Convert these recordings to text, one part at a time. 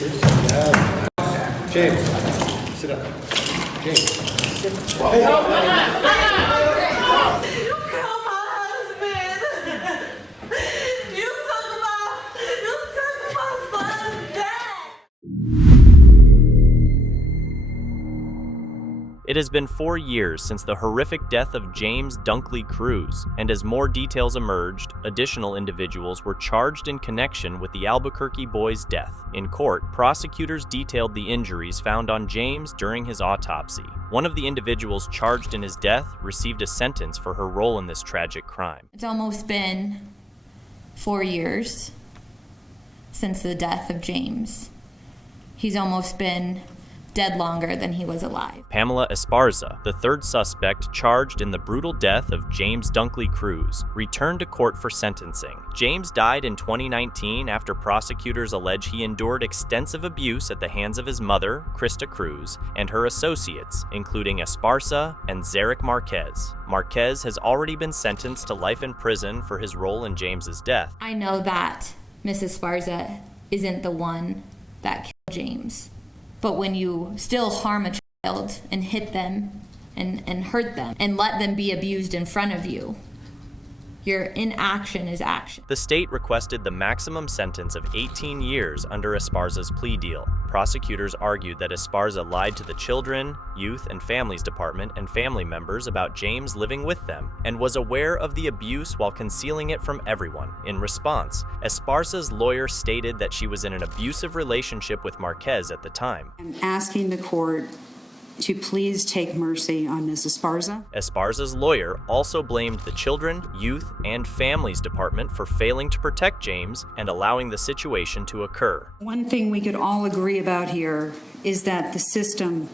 James, sit up. James, sit. Hey. It has been 4 years since the horrific death of James Dunkley Cruz, and as more details emerged, additional individuals were charged in connection with the Albuquerque boy's death. In court, prosecutors detailed the injuries found on James during his autopsy. One of the individuals charged in his death received a sentence for her role in this tragic crime. It's almost been 4 years since the death of James. He's almost been dead longer than he was alive. Pamela Esparza, the third suspect charged in the brutal death of James Dunkley Cruz, returned to court for sentencing. James died in 2019 after prosecutors allege he endured extensive abuse at the hands of his mother, Krista Cruz, and her associates, including Esparza and Zarek Marquez. Marquez has already been sentenced to life in prison for his role in James's death. I know that Miss Esparza isn't the one that killed James. But when you still harm a child and hit them and hurt them and let them be abused in front of you, your inaction is action. The state requested the maximum sentence of 18 years under Esparza's plea deal. Prosecutors argued that Esparza lied to the Children, Youth, and Families Department and family members about James living with them and was aware of the abuse while concealing it from everyone. In response, Esparza's lawyer stated that she was in an abusive relationship with Marquez at the time. I'm asking the court to please take mercy on Ms. Esparza. Esparza's lawyer also blamed the Children, Youth, and Families Department for failing to protect James and allowing the situation to occur. One thing we could all agree about here is that the system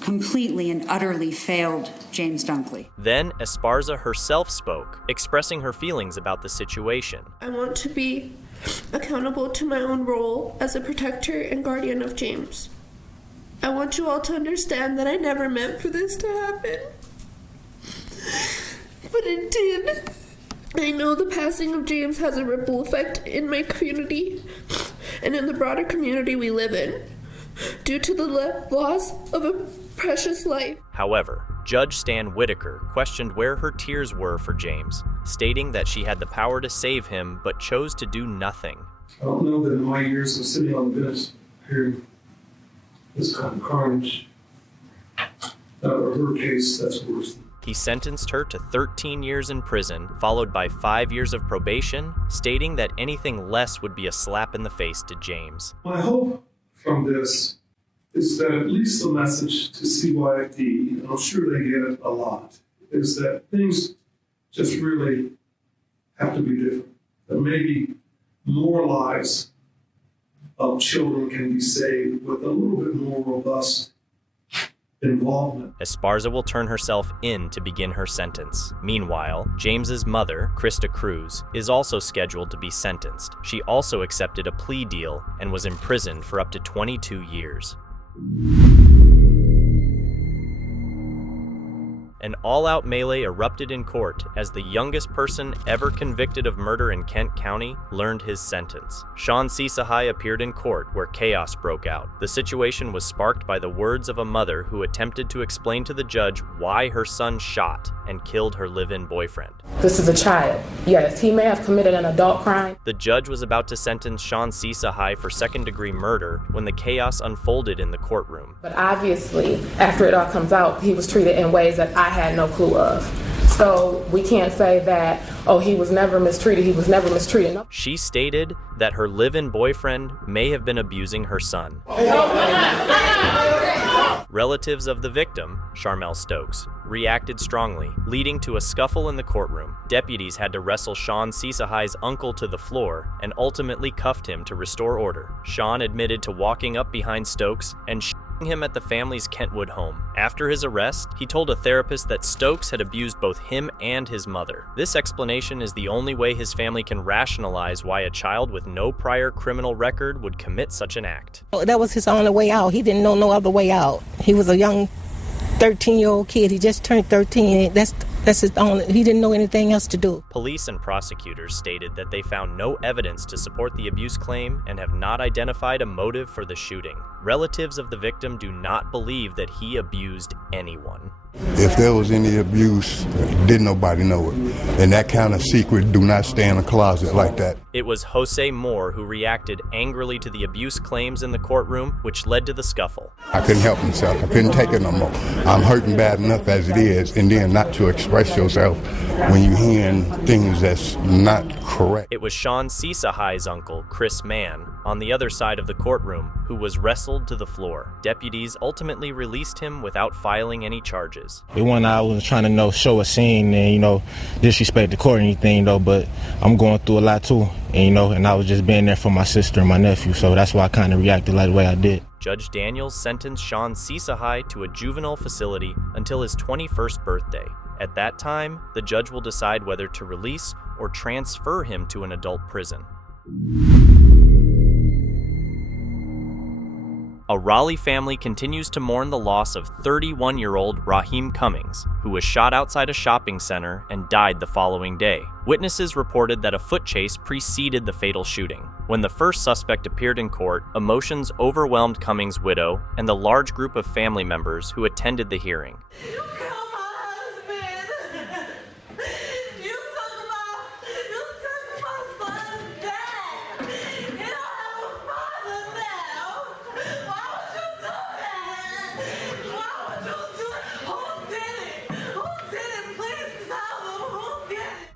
completely and utterly failed James Dunkley. Then Esparza herself spoke, expressing her feelings about the situation. I want to be accountable to my own role as a protector and guardian of James. I want you all to understand that I never meant for this to happen. But it did. I know the passing of James has a ripple effect in my community and in the broader community we live in, due to the loss of a precious life. However, Judge Stan Whitaker questioned where her tears were for James, stating that she had the power to save him but chose to do nothing. I don't know that in my years of sitting on the bench hearing this kind of carnage, her case, that's worse. He sentenced her to 13 years in prison, followed by 5 years of probation, stating that anything less would be a slap in the face to James. My hope from this is that at least the message to CYFD, and I'm sure they get it a lot, is that things just really have to be different. That maybe more lives of children can be saved with a little bit more robust involvement. Esparza will turn herself in to begin her sentence. Meanwhile, James's mother, Krista Cruz, is also scheduled to be sentenced. She also accepted a plea deal and was imprisoned for up to 22 years. An all-out melee erupted in court as the youngest person ever convicted of murder in Kent County learned his sentence. Sean Cisahai appeared in court where chaos broke out. The situation was sparked by the words of a mother who attempted to explain to the judge why her son shot and killed her live-in boyfriend. This is a child. Yes, he may have committed an adult crime. The judge was about to sentence Sean Cisahai for second-degree murder when the chaos unfolded in the courtroom. But obviously, after it all comes out, he was treated in ways that I had no clue of. So we can't say that, oh, he was never mistreated, he was never mistreated. No. She stated that her live-in boyfriend may have been abusing her son. Relatives of the victim, Charmel Stokes, reacted strongly, leading to a scuffle in the courtroom. Deputies had to wrestle Sean Cisahai's uncle to the floor and ultimately cuffed him to restore order. Sean admitted to walking up behind Stokes and him at the family's Kentwood home. After his arrest, he told a therapist that Stokes had abused both him and his mother. This explanation is the only way his family can rationalize why a child with no prior criminal record would commit such an act. That was his only way out. He didn't know no other way out. He was a young 13-year-old kid. He just turned 13. That's That's his only, he didn't know anything else to do. Police and prosecutors stated that they found no evidence to support the abuse claim and have not identified a motive for the shooting. Relatives of the victim do not believe that he abused anyone. If there was any abuse, didn't nobody know it. And that kind of secret do not stay in a closet like that. It was Jose Moore who reacted angrily to the abuse claims in the courtroom, which led to the scuffle. I couldn't help myself. I couldn't take it no more. I'm hurting bad enough as it is, and then not to express yourself when you're hearing things that's not correct. It was Sean Sisahai's uncle, Chris Mann, on the other side of the courtroom, who was wrestled to the floor. Deputies ultimately released him without filing any charges. The one I was trying to show a scene and disrespect the court or anything but I'm going through a lot too, and I was just being there for my sister and my nephew, so that's why I kind of reacted like the way I did. Judge Daniels sentenced Sean Sisahai to a juvenile facility until his 21st birthday. At that time, the judge will decide whether to release or transfer him to an adult prison. A Raleigh family continues to mourn the loss of 31-year-old Raheem Cummings, who was shot outside a shopping center and died the following day. Witnesses reported that a foot chase preceded the fatal shooting. When the first suspect appeared in court, emotions overwhelmed Cummings' widow and the large group of family members who attended the hearing.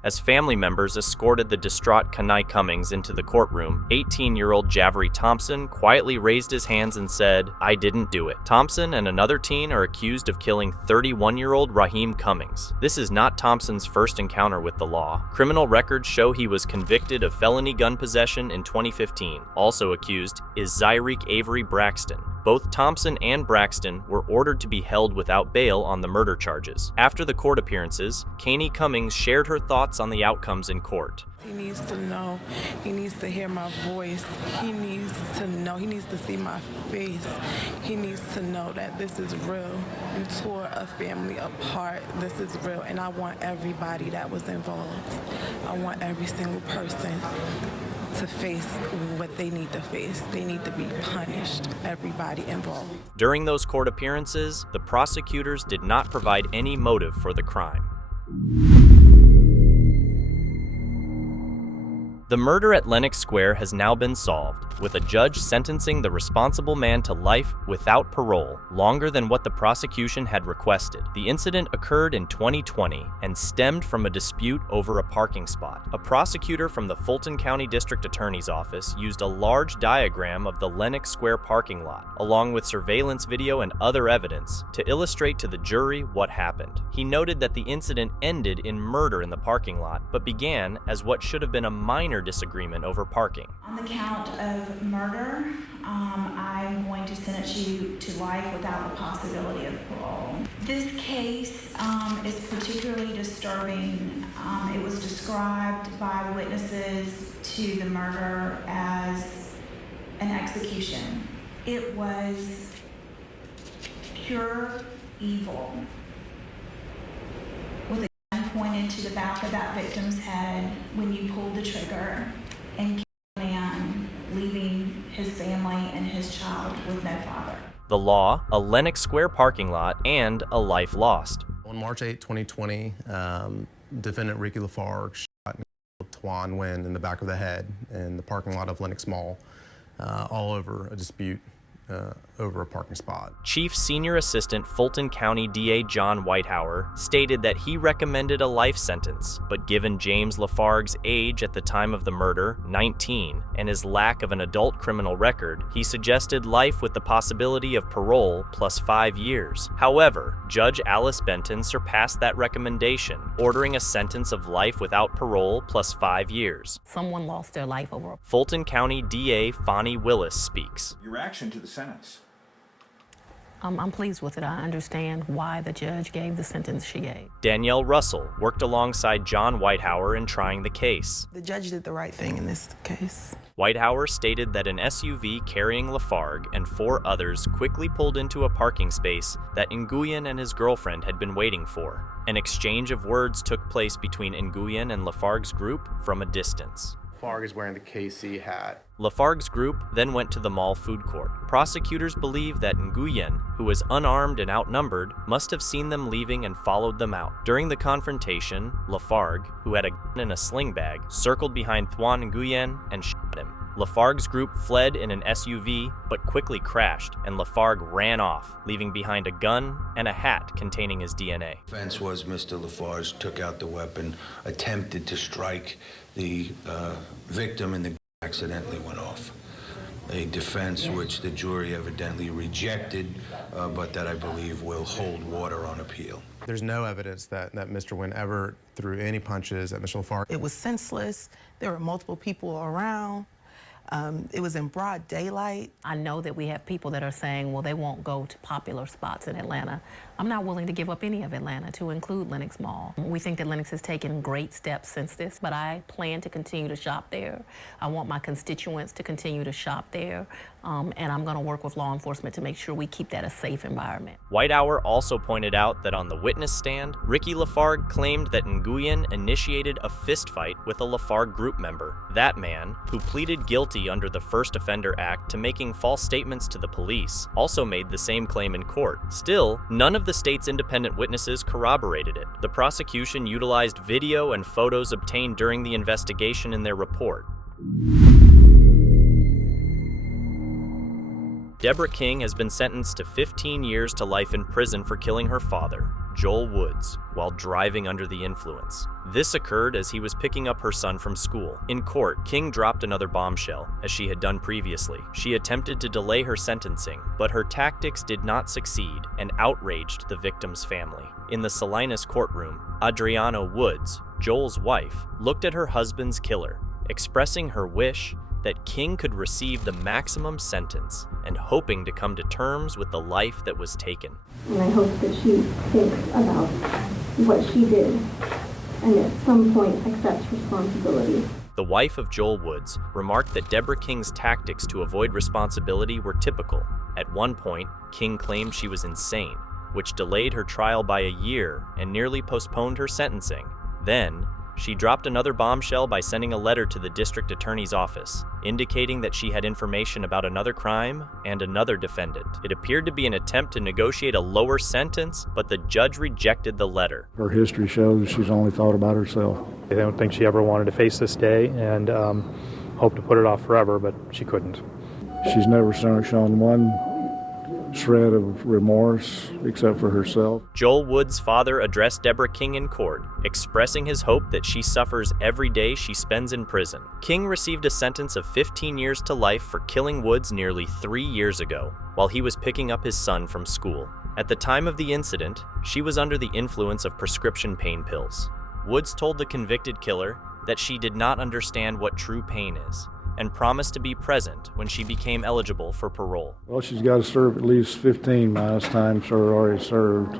As family members escorted the distraught Kanai Cummings into the courtroom, 18-year-old Javery Thompson quietly raised his hands and said, "I didn't do it." Thompson and another teen are accused of killing 31-year-old Raheem Cummings. This is not Thompson's first encounter with the law. Criminal records show he was convicted of felony gun possession in 2015. Also accused is Zyreek Avery Braxton. Both Thompson and Braxton were ordered to be held without bail on the murder charges. After the court appearances, Kani Cummings shared her thoughts on the outcomes in court. He needs to know. He needs to hear my voice. He needs to know. He needs to see my face. He needs to know that this is real. You tore a family apart. This is real. And I want everybody that was involved. I want every single person to face what they need to face. They need to be punished, everybody involved. During those court appearances, the prosecutors did not provide any motive for the crime. The murder at Lenox Square has now been solved, with a judge sentencing the responsible man to life without parole, longer than what the prosecution had requested. The incident occurred in 2020 and stemmed from a dispute over a parking spot. A prosecutor from the Fulton County District Attorney's Office used a large diagram of the Lenox Square parking lot, along with surveillance video and other evidence, to illustrate to the jury what happened. He noted that the incident ended in murder in the parking lot, but began as what should have been a minor disagreement over parking. On the count of murder, I'm going to sentence you to life without the possibility of parole. This case is particularly disturbing. It was described by witnesses to the murder as an execution. It was pure evil, with a gun pointed to the back of that victim's head when you pulled the trigger and killed a man, leaving his family and his child with no father. The law, a Lenox Square parking lot, and a life lost. On March 8, 2020, defendant Ricky Lafargue shot and killed Twan Nguyen in the back of the head in the parking lot of Lenox Mall, all over a dispute over a parking spot. Chief Senior Assistant Fulton County DA John Whitehauer stated that he recommended a life sentence, but given James Lafargue's age at the time of the murder, 19, and his lack of an adult criminal record, he suggested life with the possibility of parole plus 5 years. However, Judge Alice Benton surpassed that recommendation, ordering a sentence of life without parole plus 5 years. Someone lost their life over. Fulton County DA Fonnie Willis speaks. Your reaction to the sentence? I'm pleased with it. I understand why the judge gave the sentence she gave. Danielle Russell worked alongside John Whitehauer in trying the case. The judge did the right thing in this case. Whitehauer stated that an SUV carrying Lafargue and 4 others quickly pulled into a parking space that Nguyen and his girlfriend had been waiting for. An exchange of words took place between Nguyen and Lafargue's group from a distance. Lafargue is wearing the KC hat. Lafargue's group then went to the mall food court. Prosecutors believe that Nguyen, who was unarmed and outnumbered, must have seen them leaving and followed them out. During the confrontation, Lafargue, who had a gun in a sling bag, circled behind Thuan Nguyen and shot him. Lafargue's group fled in an SUV, but quickly crashed, and Lafargue ran off, leaving behind a gun and a hat containing his DNA. Defense was Mr. Lafargue took out the weapon, attempted to strike the victim, and the accidentally went off. A defense which the jury evidently rejected, but that I believe will hold water on appeal. There's no evidence that Mr. Nguyen ever threw any punches at Mr. Lafargue. It was senseless. There were multiple people around. It was in broad daylight. I know that we have people that are saying, well, they won't go to popular spots in Atlanta. I'm not willing to give up any of Atlanta to include Lenox Mall. We think that Lenox has taken great steps since this, but I plan to continue to shop there. I want my constituents to continue to shop there, and I'm going to work with law enforcement to make sure we keep that a safe environment. White Hour also pointed out that on the witness stand, Ricky Lafargue claimed that Nguyen initiated a fistfight with a Lafargue group member. That man, who pleaded guilty under the First Offender Act to making false statements to the police, also made the same claim in court. Still, none of the state's independent witnesses corroborated it. The prosecution utilized video and photos obtained during the investigation in their report. Deborah King has been sentenced to 15 years to life in prison for killing her father, Joel Woods, while driving under the influence. This occurred as he was picking up her son from school. In court, King dropped another bombshell, as she had done previously. She attempted to delay her sentencing, but her tactics did not succeed and outraged the victim's family. In the Salinas courtroom, Adriana Woods, Joel's wife, looked at her husband's killer, expressing her wish that King could receive the maximum sentence and hoping to come to terms with the life that was taken. And I hope that she thinks about what she did and at some point accepts responsibility. The wife of Joel Woods remarked that Deborah King's tactics to avoid responsibility were typical. At one point, King claimed she was insane, which delayed her trial by a year and nearly postponed her sentencing. Then, she dropped another bombshell by sending a letter to the district attorney's office, indicating that she had information about another crime and another defendant. It appeared to be an attempt to negotiate a lower sentence, but the judge rejected the letter. Her history shows she's only thought about herself. I don't think she ever wanted to face this day and hoped to put it off forever, but she couldn't. She's never shown one shred of remorse except for herself. Joel Woods' father addressed Deborah King in court, expressing his hope that she suffers every day she spends in prison. King received a sentence of 15 years to life for killing Woods nearly 3 years ago, while he was picking up his son from school. At the time of the incident, she was under the influence of prescription pain pills. Woods told the convicted killer that she did not understand what true pain is, and promised to be present when she became eligible for parole. Well, she's got to serve at least 15 by this time already served.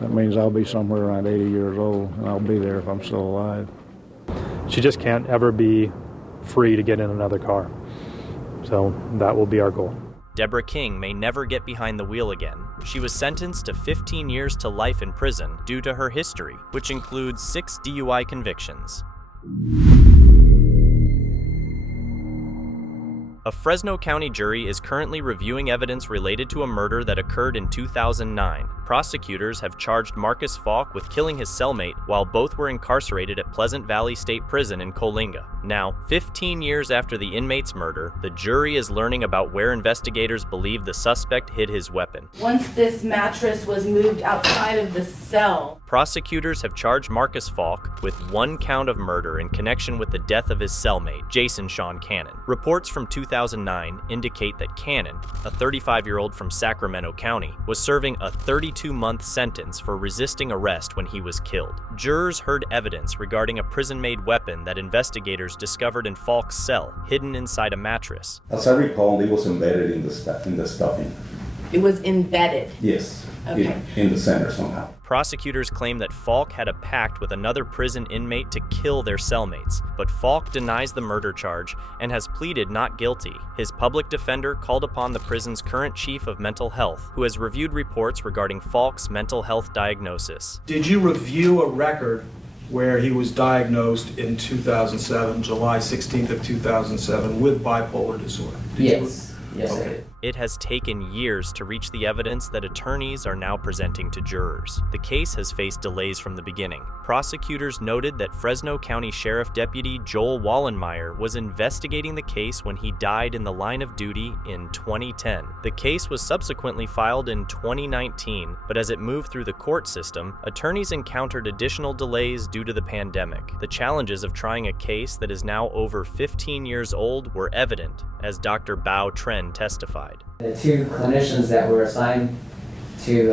That means I'll be somewhere around 80 years old, and I'll be there if I'm still alive. She just can't ever be free to get in another car. So that will be our goal. Deborah King may never get behind the wheel again. She was sentenced to 15 years to life in prison due to her history, which includes 6 DUI convictions. A Fresno County jury is currently reviewing evidence related to a murder that occurred in 2009. Prosecutors have charged Marcus Falk with killing his cellmate while both were incarcerated at Pleasant Valley State Prison in Coalinga. Now, 15 years after the inmate's murder, the jury is learning about where investigators believe the suspect hid his weapon. Once this mattress was moved outside of the cell, prosecutors have charged Marcus Falk with 1 count of murder in connection with the death of his cellmate, Jason Sean Cannon. Reports from 2009 indicate that Cannon, a 35-year-old from Sacramento County, was serving a 32-month sentence for resisting arrest when he was killed. Jurors heard evidence regarding a prison-made weapon that investigators discovered in Falk's cell, hidden inside a mattress. As I recall, it was embedded in the stuffing. It was embedded. Yes. Okay. In the center somehow. Prosecutors claim that Falk had a pact with another prison inmate to kill their cellmates, but Falk denies the murder charge and has pleaded not guilty. His public defender called upon the prison's current chief of mental health, who has reviewed reports regarding Falk's mental health diagnosis. Did you review a record where he was diagnosed in 2007, July 16th of 2007, with bipolar disorder? Yes. Yes, okay. I did. It has taken years to reach the evidence that attorneys are now presenting to jurors. The case has faced delays from the beginning. Prosecutors noted that Fresno County Sheriff Deputy Joel Wallenmeyer was investigating the case when he died in the line of duty in 2010. The case was subsequently filed in 2019, but as it moved through the court system, attorneys encountered additional delays due to the pandemic. The challenges of trying a case that is now over 15 years old were evident, as Dr. Bao Tren testified. The two clinicians that were assigned to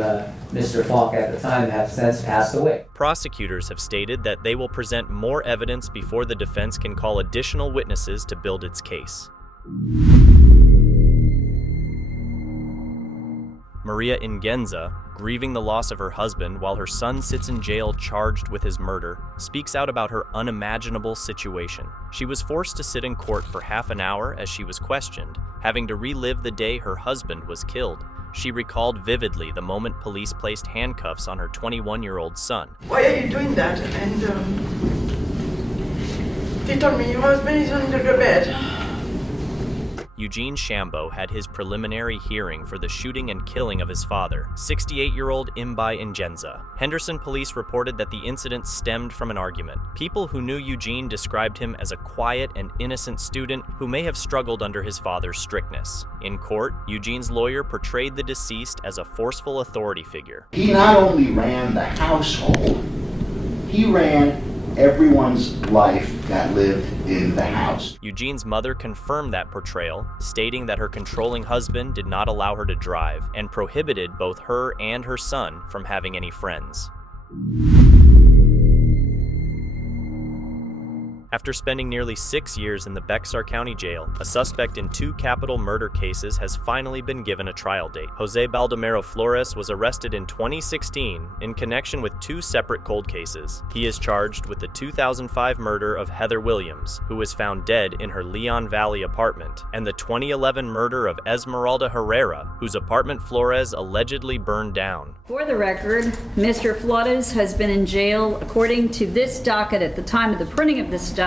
Mr. Falk at the time have since passed away. Prosecutors have stated that they will present more evidence before the defense can call additional witnesses to build its case. Maria Ingenza, grieving the loss of her husband while her son sits in jail charged with his murder, speaks out about her unimaginable situation. She was forced to sit in court for half an hour as she was questioned, having to relive the day her husband was killed. She recalled vividly the moment police placed handcuffs on her 21-year-old son. Why are you doing that? And they told me your husband is under the bed. Eugene Shambo had his preliminary hearing for the shooting and killing of his father, 68-year-old Imbai Ingenza. Henderson police reported that the incident stemmed from an argument. People who knew Eugene described him as a quiet and innocent student who may have struggled under his father's strictness. In court, Eugene's lawyer portrayed the deceased as a forceful authority figure. He not only ran the household, he ran everyone's life that lived in the house. Eugene's mother confirmed that portrayal, stating that her controlling husband did not allow her to drive and prohibited both her and her son from having any friends. After spending nearly 6 years in the Bexar County Jail, a suspect in 2 capital murder cases has finally been given a trial date. Jose Baldomero Flores was arrested in 2016 in connection with 2 separate cold cases. He is charged with the 2005 murder of Heather Williams, who was found dead in her Leon Valley apartment, and the 2011 murder of Esmeralda Herrera, whose apartment Flores allegedly burned down. For the record, Mr. Flores has been in jail, according to this docket at the time of the printing of this docket,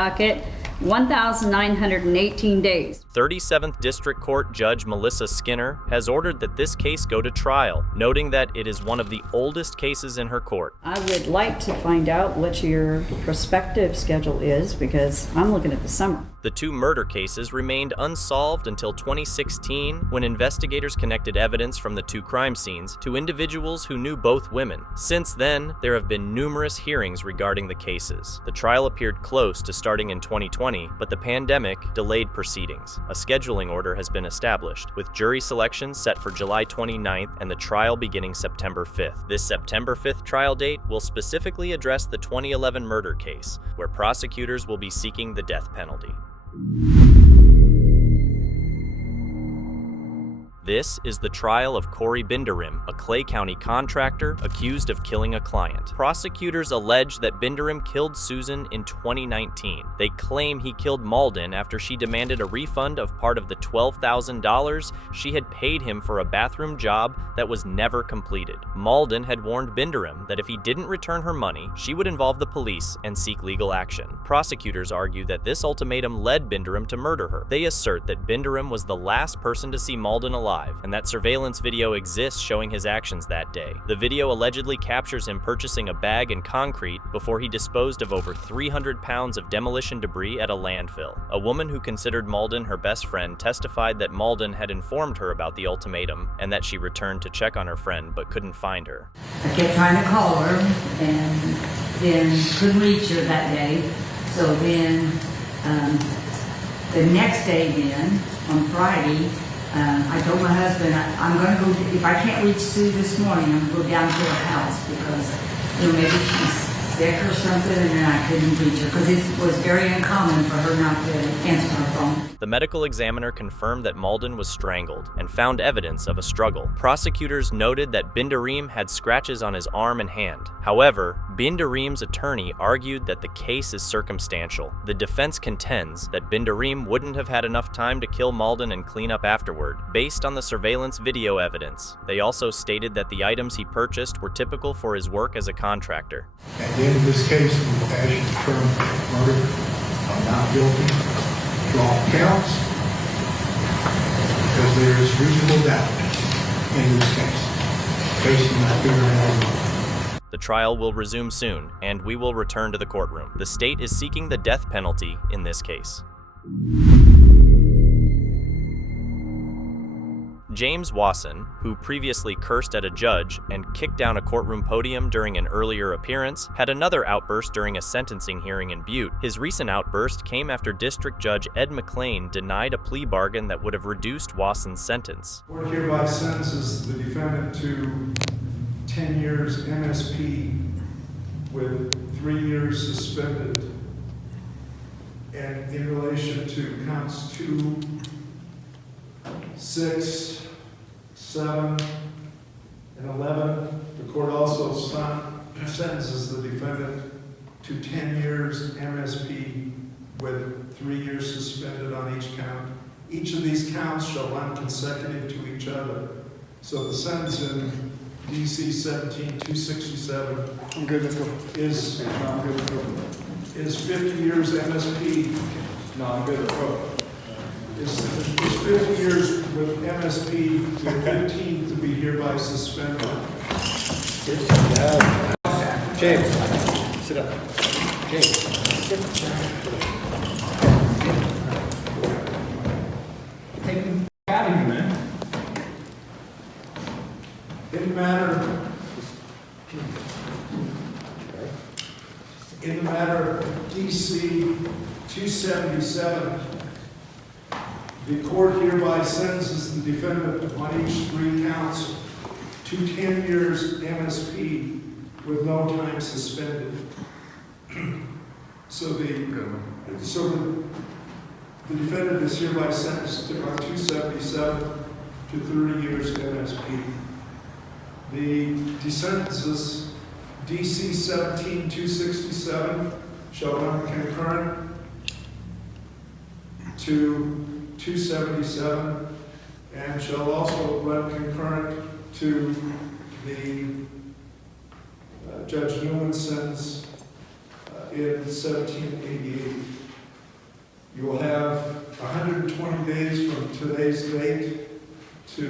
1,918 days. 37th District Court Judge Melissa Skinner has ordered that this case go to trial, noting that it is one of the oldest cases in her court. I would like to find out what your prospective schedule is, because I'm looking at the summer. The 2 murder cases remained unsolved until 2016, when investigators connected evidence from the 2 crime scenes to individuals who knew both women. Since then, there have been numerous hearings regarding the cases. The trial appeared close to starting in 2020, but the pandemic delayed proceedings. A scheduling order has been established, with jury selection set for July 29th and the trial beginning September 5th. This September 5th trial date will specifically address the 2011 murder case, where prosecutors will be seeking the death penalty. This is the trial of Corey Binderim, a Clay County contractor accused of killing a client. Prosecutors allege that Binderim killed Susan in 2019. They claim he killed Malden after she demanded a refund of part of the $12,000 she had paid him for a bathroom job that was never completed. Malden had warned Binderim that if he didn't return her money, she would involve the police and seek legal action. Prosecutors argue that this ultimatum led Binderim to murder her. They assert that Binderim was the last person to see Malden alive, and that surveillance video exists showing his actions that day. The video allegedly captures him purchasing a bag and concrete before he disposed of over 300 pounds of demolition debris at a landfill. A woman who considered Malden her best friend testified that Malden had informed her about the ultimatum and that she returned to check on her friend but couldn't find her. I kept trying to call her and then couldn't reach her that day. So then the next day then, on Friday, I told my husband, I'm going to go, if I can't reach Sue this morning, I'm going to go down to her house because, maybe she's sick or something, and then I couldn't reach her because it was very uncommon for her not to answer her phone. The medical examiner confirmed that Malden was strangled and found evidence of a struggle. Prosecutors noted that Bindareem had scratches on his arm and hand. However, Bindareem's attorney argued that the case is circumstantial. The defense contends that Bindareem wouldn't have had enough time to kill Malden and clean up afterward, based on the surveillance video evidence. They also stated that the items he purchased were typical for his work as a contractor. At the end of this case, we will ask you to determine murder or not guilty, draw counts, because there is reasonable doubt in this case, based on that fingernail. The trial will resume soon, and we will return to the courtroom. The state is seeking the death penalty in this case. James Wasson, who previously cursed at a judge and kicked down a courtroom podium during an earlier appearance, had another outburst during a sentencing hearing in Butte. His recent outburst came after District Judge Ed McClain denied a plea bargain that would have reduced Wasson's sentence. Court hereby sentences the defendant to 10 years MSP with 3 years suspended. And in relation to counts 2, 6, 7, and 11, the court also sentences the defendant to 10 years MSP with 3 years suspended on each count. Each of these counts shall run consecutive to each other. So the sentence in DC 17-267 I'm good, let's go. is No, I'm good, let's go. is 50 years MSP. No, I'm good, let's go. Is 50 years with MSP, with 15 to be hereby suspended. James, sit up. James, sit. Take him out of here, man. In the matter of DC 277, the court hereby sentences the defendant on each 3 counts to 10 years MSP with no time suspended. So the defendant is hereby sentenced to on 277 to 30 years MSP. The sentences DC 17-267 shall run concurrent to 277 and shall also run concurrent to the Judge Newman's sentence in 1788. You will have 120 days from today's date to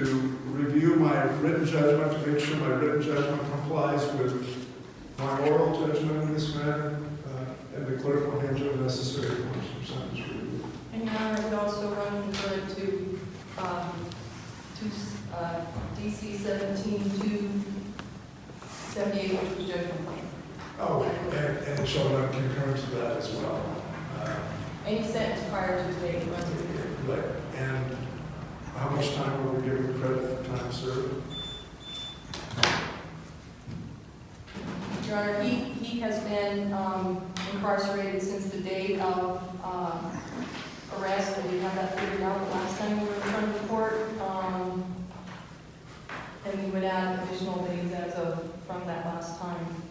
review my written judgment to make sure my written judgment complies with my oral judgment in this matter, and the clerk will hand you the necessary forms for sentence review. And Your Honor, it would also run concurrent to DC 17-278, which was judgment plan. Oh, and it shall run concurrent to that as well. Any sentence prior to today runs through. Right, and how much time will we give credit for time served? Your Honor, he has been incarcerated since the date of arrest, and we have that figured out the last time we were in front of the court. And we would add additional days as of from that last time.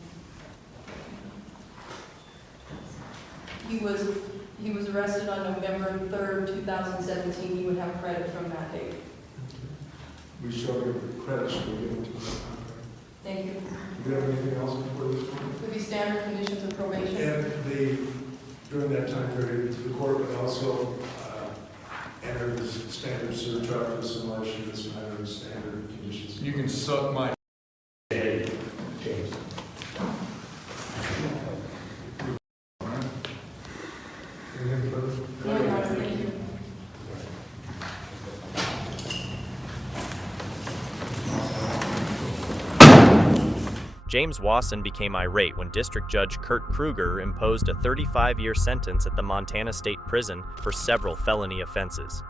He was arrested on November 3rd, 2017. He would have credit from that date. We shall give the credit, shall we give it to him? Thank you. Do you have anything else before this point? Would be standard conditions of probation. And during that time period, the court would also enter the standard surcharges in relation to this matter of standard conditions. You can suck my James. Anything further? No, Your Honor, thank you. James Wasson became irate when District Judge Kurt Kruger imposed a 35-year sentence at the Montana State Prison for several felony offenses.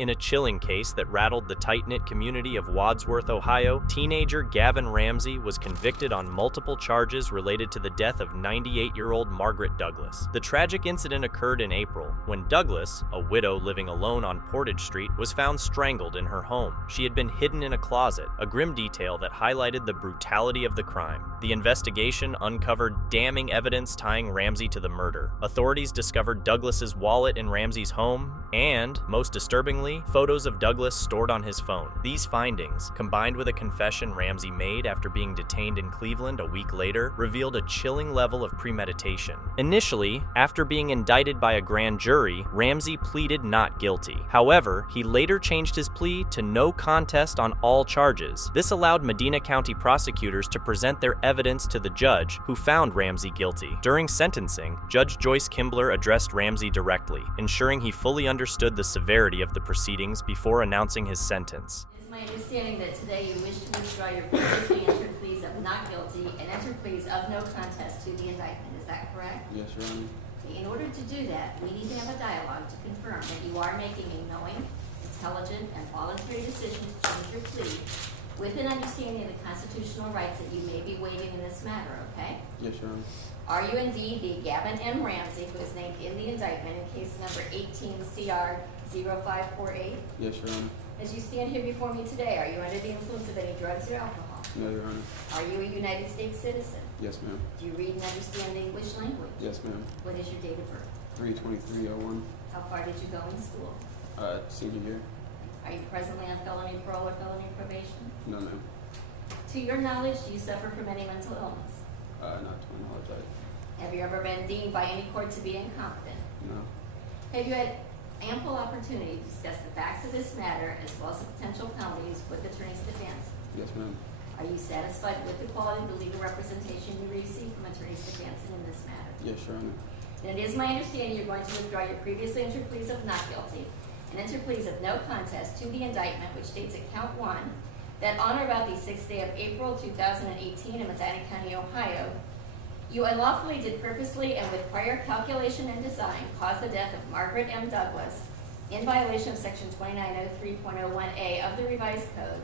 In a chilling case that rattled the tight-knit community of Wadsworth, Ohio, teenager Gavin Ramsey was convicted on multiple charges related to the death of 98-year-old Margaret Douglas. The tragic incident occurred in April, when Douglas, a widow living alone on Portage Street, was found strangled in her home. She had been hidden in a closet, a grim detail that highlighted the brutality of the crime. The investigation uncovered damning evidence tying Ramsey to the murder. Authorities discovered Douglas's wallet in Ramsey's home and, most disturbingly, photos of Douglas stored on his phone. These findings, combined with a confession Ramsey made after being detained in Cleveland a week later, revealed a chilling level of premeditation. Initially, after being indicted by a grand jury, Ramsey pleaded not guilty. However, he later changed his plea to no contest on all charges. This allowed Medina County prosecutors to present their evidence to the judge, who found Ramsey guilty. During sentencing, Judge Joyce Kimbler addressed Ramsey directly, ensuring he fully understood the severity of the proceedings before announcing his sentence. It is my understanding that today you wish to withdraw your previously entered pleas of not guilty and enter pleas of no contest to the indictment. Is that correct? Yes, Your Honor. In order to do that, we need to have a dialogue to confirm that you are making a knowing, intelligent, and voluntary decision to change your plea with an understanding of the constitutional rights that you may be waiving in this matter, okay? Yes, Your Honor. Are you indeed the Gavin M. Ramsey who is named in the indictment in case number 18 CR 0548? Yes, Your Honor. As you stand here before me today, are you under the influence of any drugs or alcohol? No, Your Honor. Are you a United States citizen? Yes, ma'am. Do you read and understand the English language? Yes, ma'am. What is your date of birth? 3/23/01. How far did you go in school? Senior year. Are you presently on felony parole or felony probation? No, ma'am. To your knowledge, do you suffer from any mental illness? Not to my knowledge. Have you ever been deemed by any court to be incompetent? No. Have you had ample opportunity to discuss the facts of this matter as well as the potential penalties with attorney's defense? Yes, ma'am. Are you satisfied with the quality of the legal representation you receive from attorney's defense in this matter? Yes, Your Honor. And it is my understanding you're going to withdraw your previously entered pleas of not guilty and enter pleas of no contest to the indictment, which states at count 1 that on or about the 6th day of April 2018 in Medina County, Ohio, you unlawfully did purposely and with prior calculation and design cause the death of Margaret M. Douglas in violation of section 2903.01A of the revised code,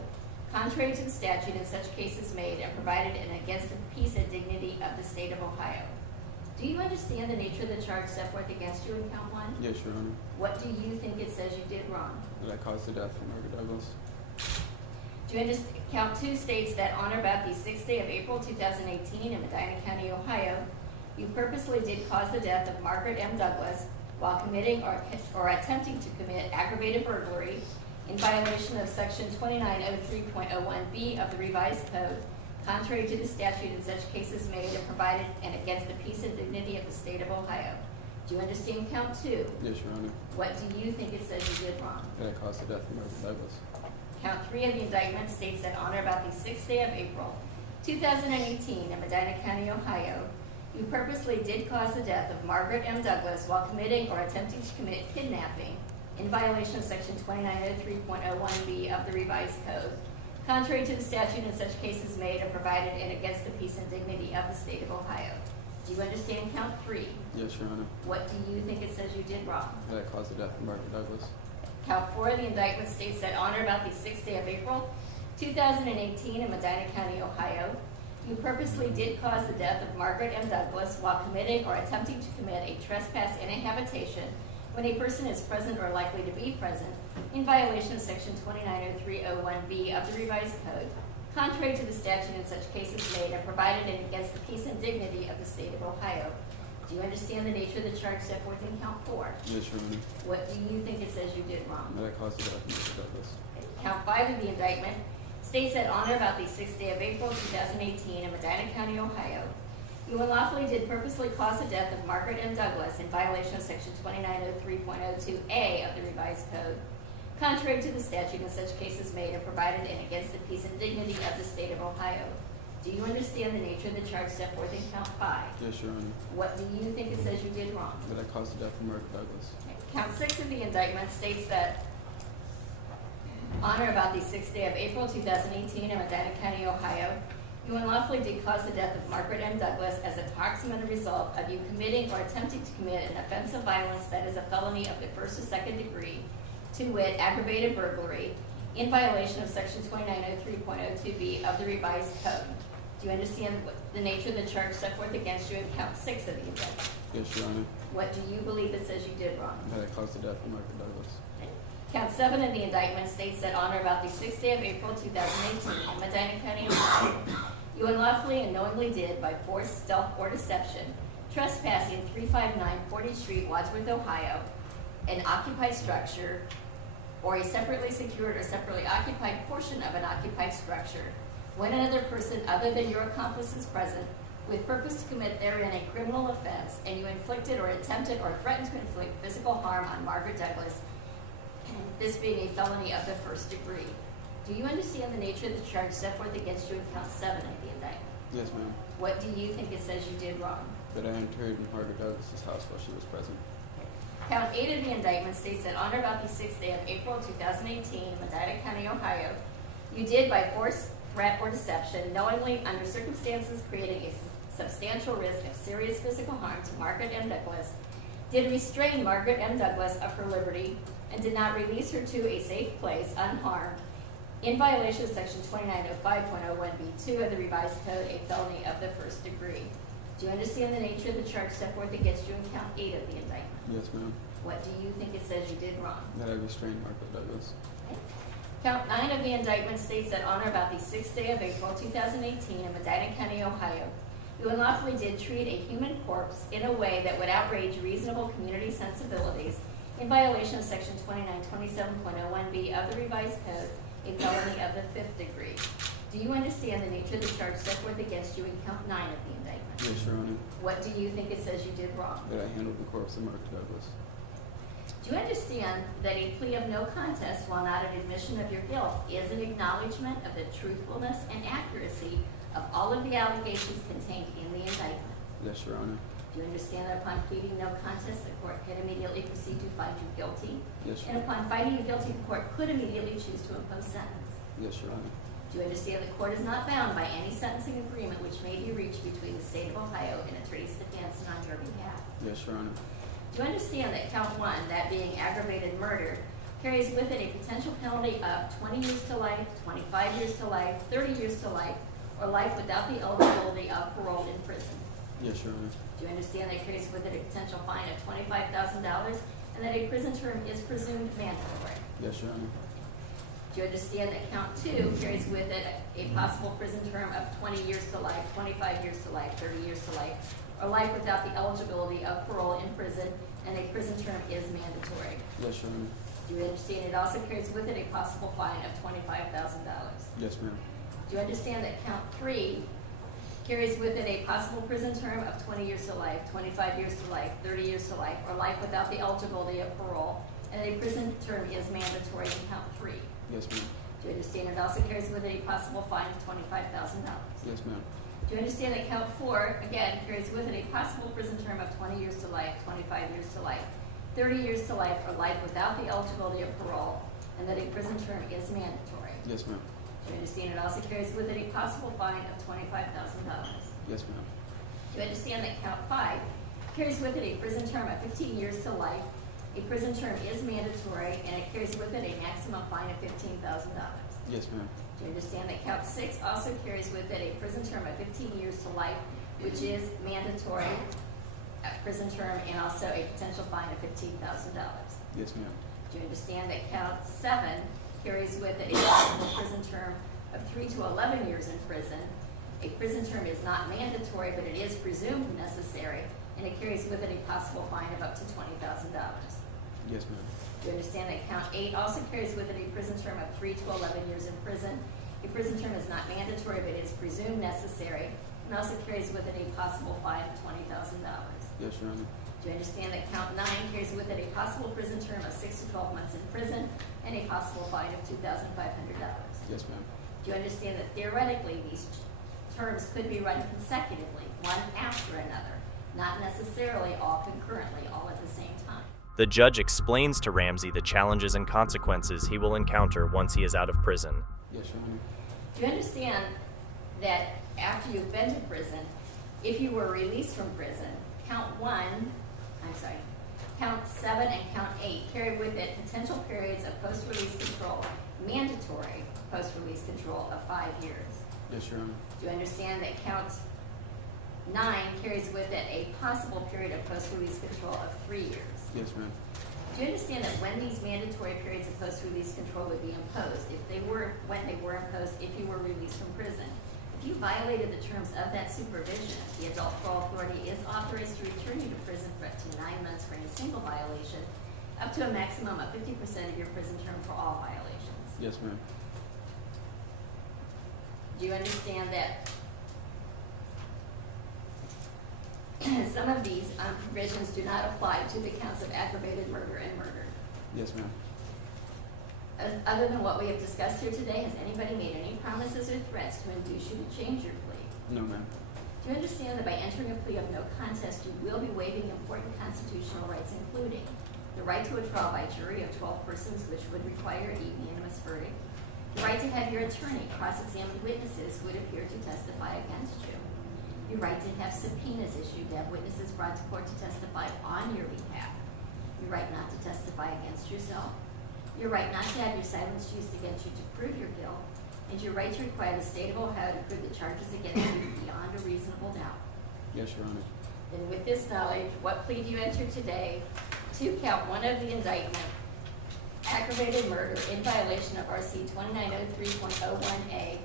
contrary to the statute in such cases made and provided and against the peace and dignity of the state of Ohio. Do you understand the nature of the charge set forth against you in count 1? Yes, Your Honor. What do you think it says you did wrong? That I caused the death of Margaret Douglas. Do you understand? Count 2 states that on or about the 6th day of April 2018 in Medina County, Ohio, you purposely did cause the death of Margaret M. Douglas while committing or attempting to commit aggravated burglary in violation of section 2903.01B of the revised code, contrary to the statute in such cases made and provided and against the peace and dignity of the state of Ohio. Do you understand count 2? Yes, Your Honor. What do you think it says you did wrong? That I caused the death of Margaret Douglas. Count 3 of the indictment states that on or about the 6th day of April 2018 in Medina County, Ohio, you purposely did cause the death of Margaret M. Douglas while committing or attempting to commit kidnapping in violation of section 2903.01B of the revised code, contrary to the statute in such cases made and provided and against the peace and dignity of the state of Ohio. Do you understand count 3? Yes, Your Honor. What do you think it says you did wrong? That I caused the death of Margaret Douglas. Count 4 of the indictment states that on or about the 6th day of April 2018 in Medina County, Ohio, you purposely did cause the death of Margaret M. Douglas while committing or attempting to commit a trespass in a habitation when a person is present or likely to be present in violation of section 2903.01B of the revised code, contrary to the statute in such cases made and provided and against the peace and dignity of the state of Ohio. Do you understand the nature of the charge set forth in count 4? Yes, Your Honor. What do you think it says you did wrong? That I caused the death of Margaret Douglas. Count 5 of the indictment states that on or about the 6th day of April 2018 in Medina County, Ohio, you unlawfully did purposely cause the death of Margaret M. Douglas in violation of section 2903.02A of the revised code, contrary to the statute in such cases made and provided and against the peace and dignity of the state of Ohio. Do you understand the nature of the charge set forth in count 5? Yes, Your Honor. What do you think it says you did wrong? That I caused the death of Margaret Douglas. Count 6 of the indictment states that on or about the 6th day of April 2018 in Medina County, Ohio, you unlawfully did cause the death of Margaret M. Douglas as a proximate result of you committing or attempting to commit an offense of violence that is a felony of the 1st or 2nd degree to wit, aggravated burglary, in violation of section 2903.02B of the revised code. Do you understand the nature of the charge set forth against you in count 6 of the indictment? Yes, Your Honor. What do you believe it says you did wrong? That I caused the death of Margaret Douglas. Count 7 of the indictment states that on or about the 6th day of April 2018 in Medina County, Ohio, you unlawfully and knowingly did, by force, stealth, or deception, trespassing 359 40th Street, Wadsworth, Ohio, an occupied structure, or a separately secured or separately occupied portion of an occupied structure, when another person other than your accomplice is present, with purpose to commit therein a criminal offense, and you inflicted or attempted or threatened to inflict physical harm on Margaret Douglas, this being a felony of the first degree. Do you understand the nature of the charge set forth against you in count 7 of the indictment? Yes, ma'am. What do you think it says you did wrong? That I entered Margaret Douglas's house while she was present. Count 8 of the indictment states that on or about the 6th day of April 2018 in Medina County, Ohio, you did by force, threat, or deception, knowingly under circumstances creating a substantial risk of serious physical harm to Margaret M. Douglas, did restrain Margaret M. Douglas of her liberty, and did not release her to a safe place unharmed, in violation of section 2905.01B2 of the revised code, a felony of the first degree. Do you understand the nature of the charge set forth against you in count 8 of the indictment? Yes, ma'am. What do you think it says you did wrong? That I restrained Margaret Douglas. Okay. Count 9 of the indictment states that on or about the 6th day of April 2018 in Medina County, Ohio, you unlawfully did treat a human corpse in a way that would outrage reasonable community sensibilities, in violation of section 2927.01B of the revised code, a felony of the 5th degree. Do you understand the nature of the charge set forth against you in count 9 of the indictment? Yes, Your Honor. What do you think it says you did wrong? That I handled the corpse of Margaret Douglas. Do you understand that a plea of no contest, while not an admission of your guilt, is an acknowledgement of the truthfulness and accuracy of all of the allegations contained in the indictment? Yes, Your Honor. Do you understand that upon pleading no contest, the court can immediately proceed to find you guilty? Yes, Your And Honor. upon finding you guilty, the court could immediately choose to impose sentence. Yes, Your Honor. Do you understand the court is not bound by any sentencing agreement which may be reached between the state of Ohio and attorneys defense on your behalf? Yes, Your Honor. Do you understand that count 1, that being aggravated murder, carries with it a potential penalty of 20 years to life, 25 years to life, 30 years to life, or life without the eligibility of parole in prison? Yes, Your Honor. Do you understand that it carries with it a potential fine of $25,000 and that a prison term is presumed mandatory? Yes, Your Honor. Do you understand that count 2 carries with it a possible prison term of 20 years to life, 25 years to life, 30 years to life, or life without the eligibility of parole in prison, and a prison term is mandatory? Yes, Your Honor. Do you understand it also carries with it a possible fine of $25,000? Yes, ma'am. Do you understand that count 3 carries with it a possible prison term of 20 years to life, 25 years to life, 30 years to life, or life without the eligibility of parole, and a prison term is mandatory in count 3? Yes, ma'am. Do you understand it also carries with it a possible fine of $25,000? Yes, ma'am. Do you understand that count 4, again, carries with it a possible prison term of 20 years to life, 25 years to life, 30 years to life, or life without the eligibility of parole, and that a prison term is mandatory? Yes, ma'am. Do you understand it also carries with it a possible fine of $25,000? Yes, ma'am. Do you understand that count 5 carries with it a prison term of 15 years to life, a prison term is mandatory, and it carries with it a maximum fine of $15,000? Yes, ma'am. Do you understand that count 6 also carries with it a prison term of 15 years to life, which is mandatory prison term, and also a potential fine of $15,000? Yes, ma'am. Do you understand that count 7 carries with it a possible prison term of 3 to 11 years in prison? A prison term is not mandatory, but it is presumed necessary, and it carries with it a possible fine of up to $20,000. Yes, ma'am. Do you understand that count 8 also carries with it a prison term of 3 to 11 years in prison? A prison term is not mandatory, but it is presumed necessary, and also carries with it a possible fine of $20,000. Yes, Your Honor. Do you understand that count 9 carries with it a possible prison term of 6 to 12 months in prison and a possible fine of $2,500? Yes, ma'am. Do you understand that theoretically these terms could be run consecutively, one after another, not necessarily all concurrently, all at the same time? The judge explains to Ramsey the challenges and consequences he will encounter once he is out of prison. Yes, Your Honor. Do you understand that after you've been to prison, if you were released from prison, count 7 and count 8 carry with it potential periods of post-release control, mandatory post-release control of 5 years. Yes, Your Honor. Do you understand that count 9 carries with it a possible period of post-release control of 3 years? Yes, ma'am. Do you understand that when these mandatory periods of post-release control would be imposed, when they were imposed, if you were released from prison, if you violated the terms of that supervision, the adult parole authority is authorized to return you to prison for up to 9 months for any single violation, up to a maximum of 50% of your prison term for all violations. Yes, ma'am. Do you understand that some of these provisions do not apply to the counts of aggravated murder and murder? Yes, ma'am. Other than what we have discussed here today, has anybody made any promises or threats to induce you to change your plea? No, ma'am. Do you understand that by entering a plea of no contest, you will be waiving important constitutional rights, including the right to a trial by jury of 12 persons, which would require a unanimous verdict, the right to have your attorney cross-examine witnesses who would appear to testify against you, your right to have subpoenas issued to have witnesses brought to court to testify on your behalf, your right not to testify against yourself, your right not to have your silence used against you to prove your guilt, and your right to require the state of Ohio to prove the charges against you beyond a reasonable doubt. Yes, Your Honor. And with this knowledge, what plea do you enter today to count 1 of the indictment, aggravated murder in violation of RC 2903.01A?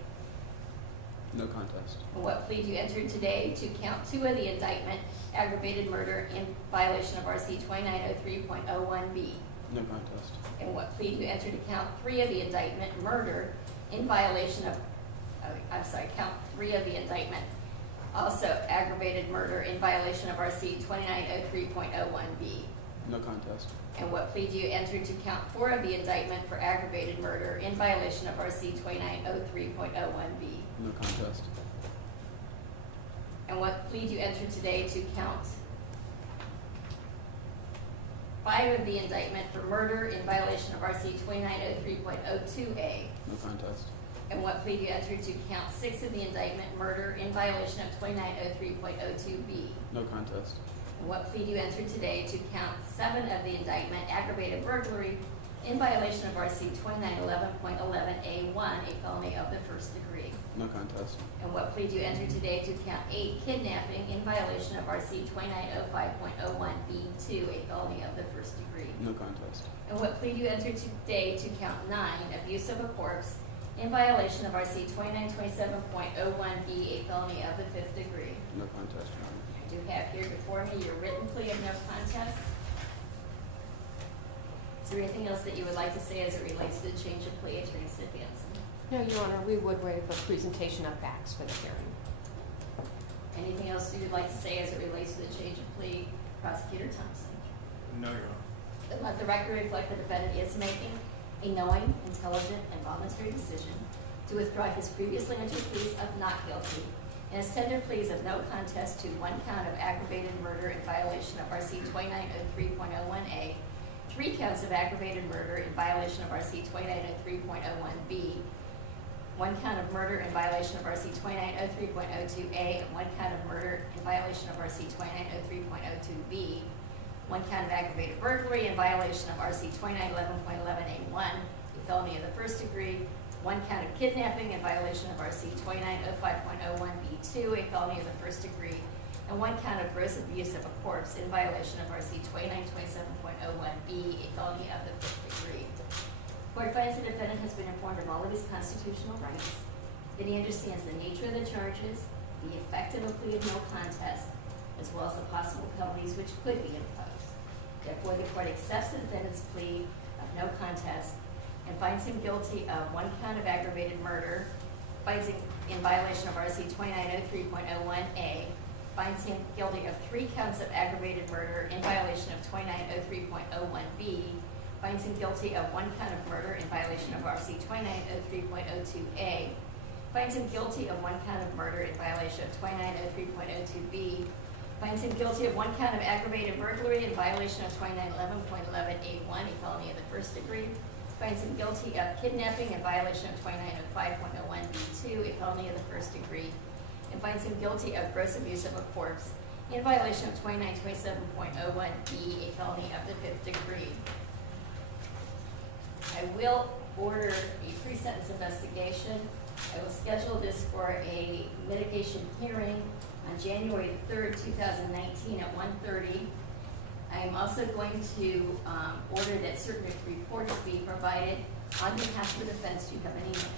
No contest. And what plea do you enter today to count 2 of the indictment, aggravated murder in violation of RC 2903.01B? No contest. And what plea do you enter to count 3 of the indictment, murder in violation of, count 3 of the indictment, also aggravated murder in violation of RC 2903.01B? No contest. And what plea do you enter to count 4 of the indictment for aggravated murder in violation of RC 2903.01B? No contest. And what plea do you enter today to count 5 of the indictment for murder in violation of RC 2903.02A? No contest. And what plea do you enter to count 6 of the indictment, murder in violation of 2903.02B? No contest. And what plea do you enter today to count 7 of the indictment, aggravated burglary in violation of RC 2911.11A1, a felony of the first degree? No contest. And what plea do you enter today to count 8, kidnapping in violation of RC 2905.01B2, a felony of the first degree? No contest. And what plea do you enter today to count 9, abuse of a corpse in violation of RC 2927.01B, a felony of the 5th degree? No contest, Your Honor. I do have here before me your written plea of no contest. Is there anything else that you would like to say as it relates to the change of plea, Attorney Hanson? No, Your Honor, we would waive a presentation of facts for the hearing. Anything else you would like to say as it relates to the change of plea, Prosecutor Thompson? No, Your Honor. Then let the record reflect the defendant is making a knowing, intelligent, and voluntary decision to withdraw his previously entered pleas of not guilty and his tender pleas of no contest to 1 count of aggravated murder in violation of RC 2903.01A, 3 counts of aggravated murder in violation of RC 2903.01B, 1 count of murder in violation of RC 2903.02A, and 1 count of murder in violation of RC 2903.02B, 1 count of aggravated burglary in violation of RC 2911.11A1, a felony of the first degree, 1 count of kidnapping in violation of RC 2905.01B2, a felony of the first degree, and 1 count of gross abuse of a corpse in violation of RC 2927.01B, a felony of the 5th degree. Court finds the defendant has been informed of all of his constitutional rights, that he understands the nature of the charges, the effect of a plea of no contest, as well as the possible penalties which could be imposed. Therefore, the court accepts the defendant's plea of no contest and finds him guilty of 1 count of aggravated murder, finds him in violation of RC 2903.01A, finds him guilty of 3 counts of aggravated murder in violation of 2903.01B, finds him guilty of 1 count of murder in violation of RC 2903.02A, finds him guilty of 1 count of murder in violation of 2903.02B, finds him guilty of 1 count of aggravated burglary in violation of 2911.11A1, a felony of the first degree, finds him guilty of kidnapping in violation of 2905.01B2, a felony of the first degree, and finds him guilty of gross abuse of a corpse in violation of 2927.01B, a felony of the 5th degree. I will order a pre-sentence investigation. I will schedule this for a mitigation hearing on January 3rd, 2019 at 1:30. I am also going to order that certain reports be provided on behalf of the defense. Do you have any motions?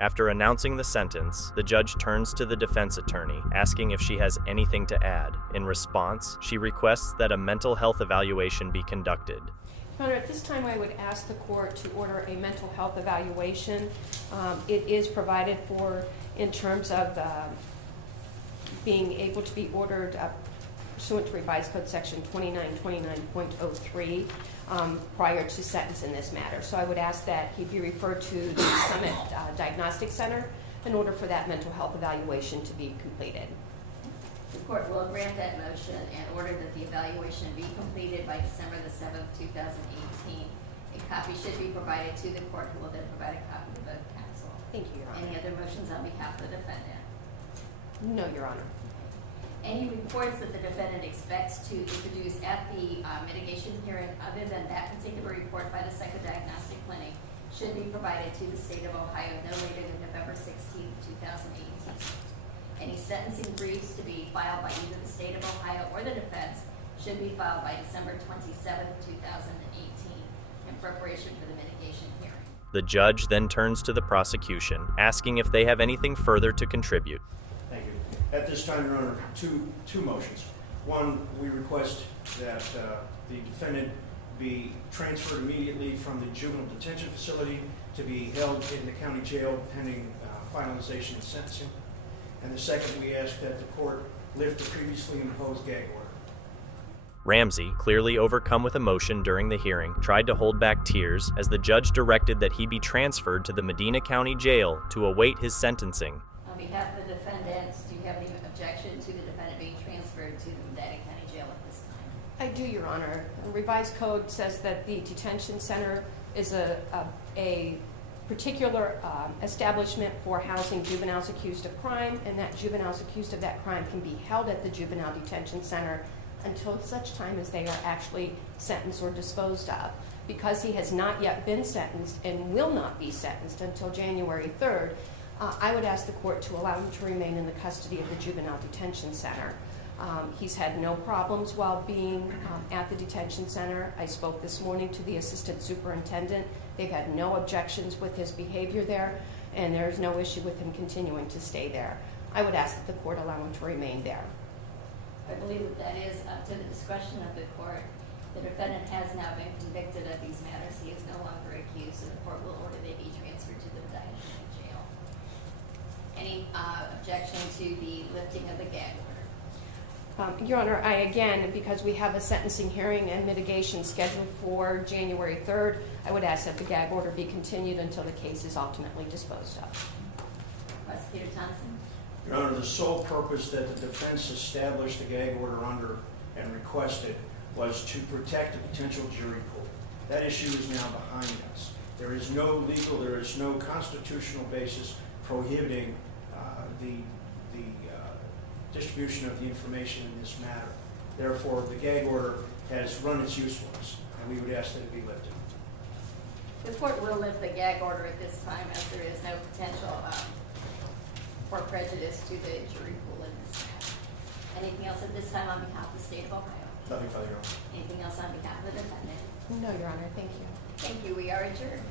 After announcing the sentence, the judge turns to the defense attorney, asking if she has anything to add. In response, she requests that a mental health evaluation be conducted. Your Honor, at this time I would ask the court to order a mental health evaluation. It is provided for in terms of being able to be ordered pursuant to Revised Code Section 2929.03 prior to sentence in this matter. So I would ask that he be referred to the Summit Diagnostic Center in order for that mental health evaluation to be completed. The court will grant that motion and order that the evaluation be completed by December the 7th, 2018. A copy should be provided to the court, who will then provide a copy to both counsel. Thank you, Your Honor. Any other motions on behalf of the defendant? No, Your Honor. Any reports that the defendant expects to introduce at the mitigation hearing, other than that particular report by the Psychodiagnostic Clinic, should be provided to the state of Ohio no later than November 16th, 2018. Any sentencing briefs to be filed by either the state of Ohio or the defense should be filed by December 27th, 2018, in preparation for the mitigation hearing. The judge then turns to the prosecution, asking if they have anything further to contribute. Thank you. At this time, Your Honor, two motions. One, we request that the defendant be transferred immediately from the juvenile detention facility to be held in the county jail pending finalization of sentencing. And the second, we ask that the court lift the previously imposed gag order. Ramsey, clearly overcome with emotion during the hearing, tried to hold back tears as the judge directed that he be transferred to the Medina County Jail to await his sentencing. On behalf of the defendants, do you have any objection to the defendant being transferred to the Medina County Jail at this time? I do, Your Honor. The revised code says that the detention center is a particular establishment for housing juveniles accused of crime, and that juveniles accused of that crime can be held at the juvenile detention center until such time as they are actually sentenced or disposed of. Because he has not yet been sentenced and will not be sentenced until January 3rd, I would ask the court to allow him to remain in the custody of the juvenile detention center. He's had no problems while being at the detention center. I spoke this morning to the assistant superintendent. They've had no objections with his behavior there, and there's no issue with him continuing to stay there. I would ask that the court allow him to remain there. I believe that is up to the discretion of the court. The defendant has now been convicted of these matters. He is no longer accused, so the court will order they be transferred to the Medina County Jail. Any objection to the lifting of the gag order? Your Honor, because we have a sentencing hearing and mitigation scheduled for January 3rd, I would ask that the gag order be continued until the case is ultimately disposed of. Prosecutor Thompson? Your Honor, the sole purpose that the defense established the gag order under and requested was to protect a potential jury pool. That issue is now behind us. There is no constitutional basis prohibiting the distribution of the information in this matter. Therefore, the gag order has run its usefulness, and we would ask that it be lifted. The court will lift the gag order at this time, as there is no potential for prejudice to the jury pool in this matter. Anything else at this time on behalf of the state of Ohio? Nothing further, Your Honor. Anything else on behalf of the defendant? No, Your Honor, thank you. Thank you. We are adjourned.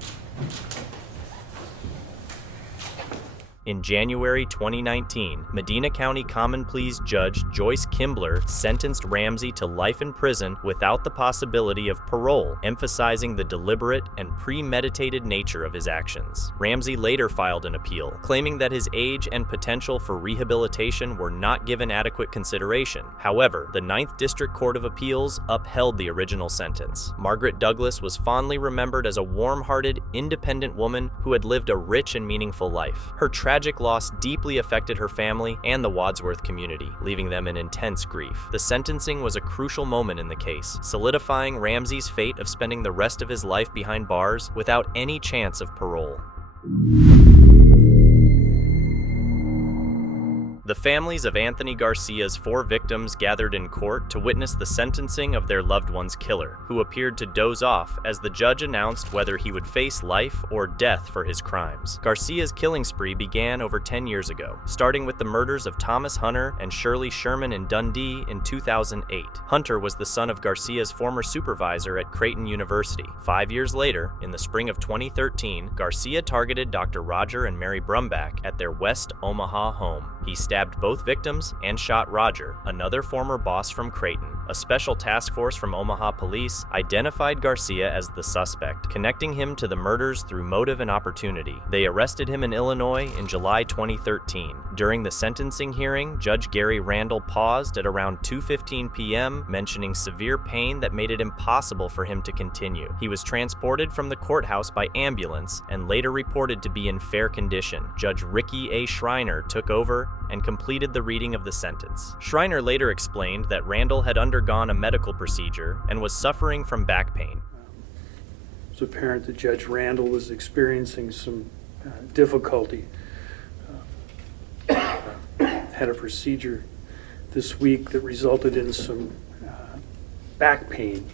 In January 2019, Medina County Common Pleas Judge Joyce Kimbler sentenced Ramsey to life in prison without the possibility of parole, emphasizing the deliberate and premeditated nature of his actions. Ramsey later filed an appeal, claiming that his age and potential for rehabilitation were not given adequate consideration. However, the 9th District Court of Appeals upheld the original sentence. Margaret Douglas was fondly remembered as a warm-hearted, independent woman who had lived a rich and meaningful life. Her tragic loss deeply affected her family and the Wadsworth community, leaving them in intense grief. The sentencing was a crucial moment in the case, solidifying Ramsey's fate of spending the rest of his life behind bars without any chance of parole. The families of Anthony Garcia's 4 victims gathered in court to witness the sentencing of their loved one's killer, who appeared to doze off as the judge announced whether he would face life or death for his crimes. Garcia's killing spree began over 10 years ago, starting with the murders of Thomas Hunter and Shirley Sherman in Dundee in 2008. Hunter was the son of Garcia's former supervisor at Creighton University. 5 years later, in the spring of 2013, Garcia targeted Dr. Roger and Mary Brumback at their West Omaha home. He stabbed both victims and shot Roger, another former boss from Creighton. A special task force from Omaha police identified Garcia as the suspect, connecting him to the murders through motive and opportunity. They arrested him in Illinois in July 2013. During the sentencing hearing, Judge Gary Randall paused at around 2:15 p.m., mentioning severe pain that made it impossible for him to continue. He was transported from the courthouse by ambulance and later reported to be in fair condition. Judge Ricky A. Schreiner took over and completed the reading of the sentence. Schreiner later explained that Randall had undergone a medical procedure and was suffering from back pain. It was apparent that Judge Randall was experiencing some difficulty. Had a procedure this week that resulted in some back pain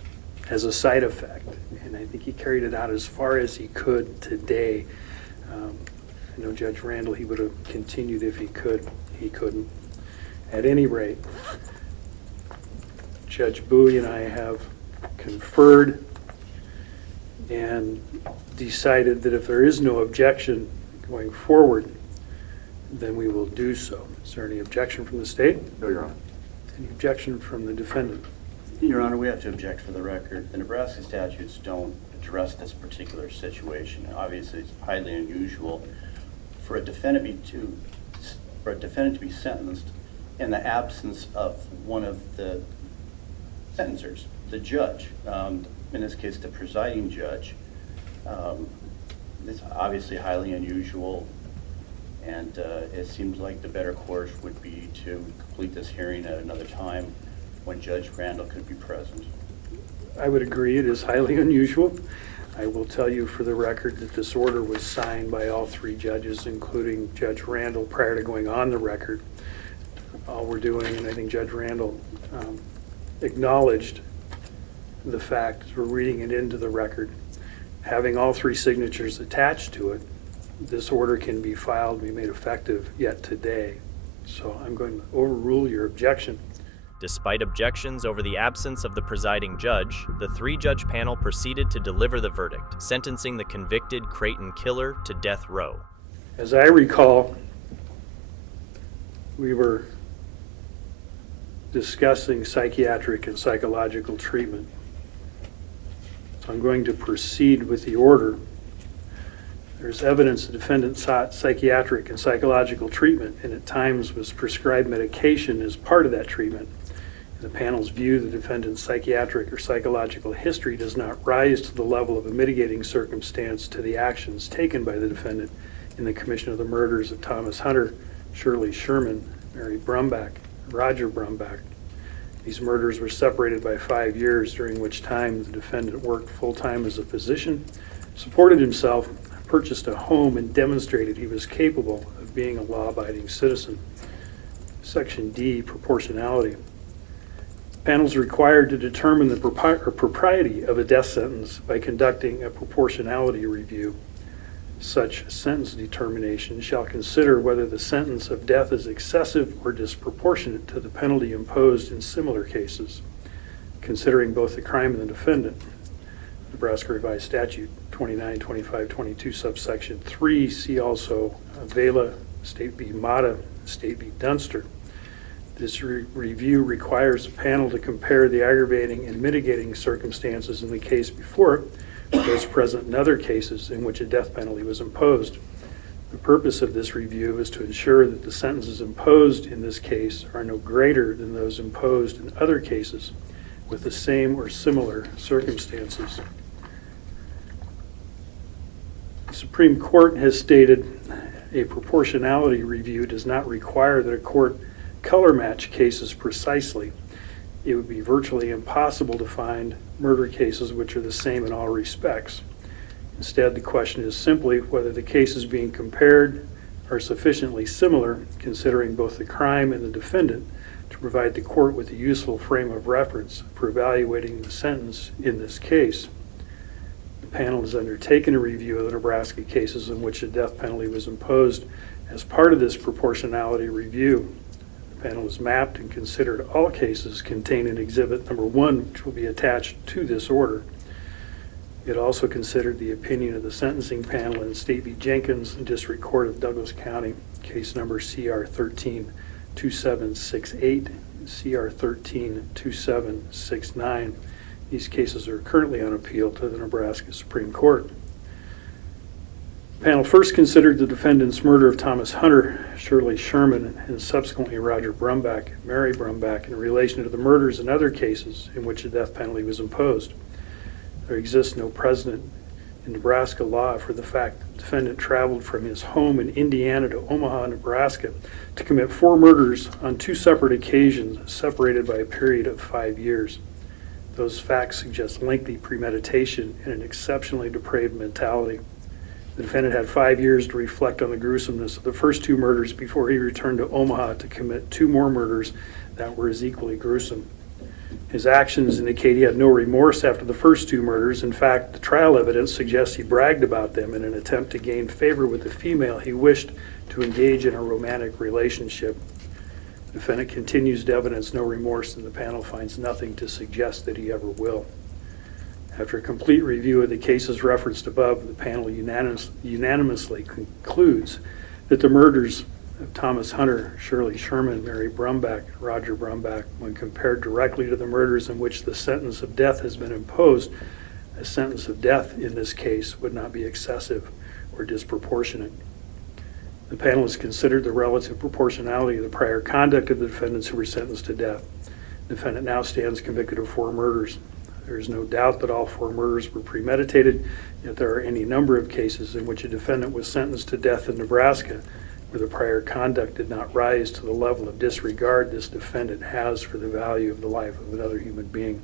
as a side effect, and I think he carried it out as far as he could today. I know Judge Randall, he would have continued if he could. He couldn't. At any rate, Judge Bowie and I have conferred and decided that if there is no objection going forward, then we will do so. Is there any objection from the state? No, Your Honor. Any objection from the defendant? Your Honor, we have to object for the record. The Nebraska statutes don't address this particular situation. Obviously, it's highly unusual for a defendant to be sentenced in the absence of one of the sentencers, the judge. In this case, the presiding judge. It's obviously highly unusual, and it seems like the better course would be to complete this hearing at another time when Judge Randall could be present. I would agree, it is highly unusual. I will tell you for the record that this order was signed by all 3 judges, including Judge Randall, prior to going on the record. All we're doing, and I think Judge Randall acknowledged the fact, we're reading it into the record, having all 3 signatures attached to it, this order can be filed and be made effective yet today. So I'm going to overrule your objection. Despite objections over the absence of the presiding judge, the 3-judge panel proceeded to deliver the verdict, sentencing the convicted Creighton killer to death row. As I recall, we were discussing psychiatric and psychological treatment. So I'm going to proceed with the order. There's evidence the defendant sought psychiatric and psychological treatment and at times was prescribed medication as part of that treatment. In the panel's view, the defendant's psychiatric or psychological history does not rise to the level of a mitigating circumstance to the actions taken by the defendant in the commission of the murders of Thomas Hunter, Shirley Sherman, Mary Brumback, Roger Brumback. These murders were separated by 5 years, during which time the defendant worked full-time as a physician, supported himself, purchased a home, and demonstrated he was capable of being a law-abiding citizen. Section D, proportionality. Panels required to determine the propriety of a death sentence by conducting a proportionality review. Such sentence determination shall consider whether the sentence of death is excessive or disproportionate to the penalty imposed in similar cases, considering both the crime and the defendant. Nebraska Revised Statute 292522 subsection 3, see also Vela, State v. Mata, State v. Dunster. This review requires a panel to compare the aggravating and mitigating circumstances in the case before it with those present in other cases in which a death penalty was imposed. The purpose of this review is to ensure that the sentences imposed in this case are no greater than those imposed in other cases with the same or similar circumstances. The Supreme Court has stated a proportionality review does not require that a court color match cases precisely. It would be virtually impossible to find murder cases which are the same in all respects. Instead, the question is simply whether the cases being compared are sufficiently similar, considering both the crime and the defendant, to provide the court with a useful frame of reference for evaluating the sentence in this case. The panel has undertaken a review of the Nebraska cases in which a death penalty was imposed. As part of this proportionality review, the panel has mapped and considered all cases contained in Exhibit Number 1, which will be attached to this order. It also considered the opinion of the sentencing panel in State v. Jenkins, District Court of Douglas County, case number CR 13-2768, CR 13-2769. These cases are currently on appeal to the Nebraska Supreme Court. The panel first considered the defendant's murder of Thomas Hunter, Shirley Sherman, and subsequently Roger Brumback and Mary Brumback in relation to the murders and other cases in which a death penalty was imposed. There exists no precedent in Nebraska law for the fact that the defendant traveled from his home in Indiana to Omaha, Nebraska to commit 4 murders on 2 separate occasions separated by a period of 5 years. Those facts suggest lengthy premeditation and an exceptionally depraved mentality. The defendant had 5 years to reflect on the gruesomeness of the first 2 murders before he returned to Omaha to commit 2 more murders that were as equally gruesome. His actions indicate he had no remorse after the first 2 murders. In fact, the trial evidence suggests he bragged about them in an attempt to gain favor with the female he wished to engage in a romantic relationship. The defendant continues to evidence no remorse, and the panel finds nothing to suggest that he ever will. After a complete review of the cases referenced above, the panel unanimously concludes that the murders of Thomas Hunter, Shirley Sherman, Mary Brumback, and Roger Brumback, when compared directly to the murders in which the sentence of death has been imposed, a sentence of death in this case would not be excessive or disproportionate. The panel has considered the relative proportionality of the prior conduct of the defendants who were sentenced to death. The defendant now stands convicted of 4 murders. There is no doubt that all 4 murders were premeditated, yet there are any number of cases in which a defendant was sentenced to death in Nebraska where the prior conduct did not rise to the level of disregard this defendant has for the value of the life of another human being.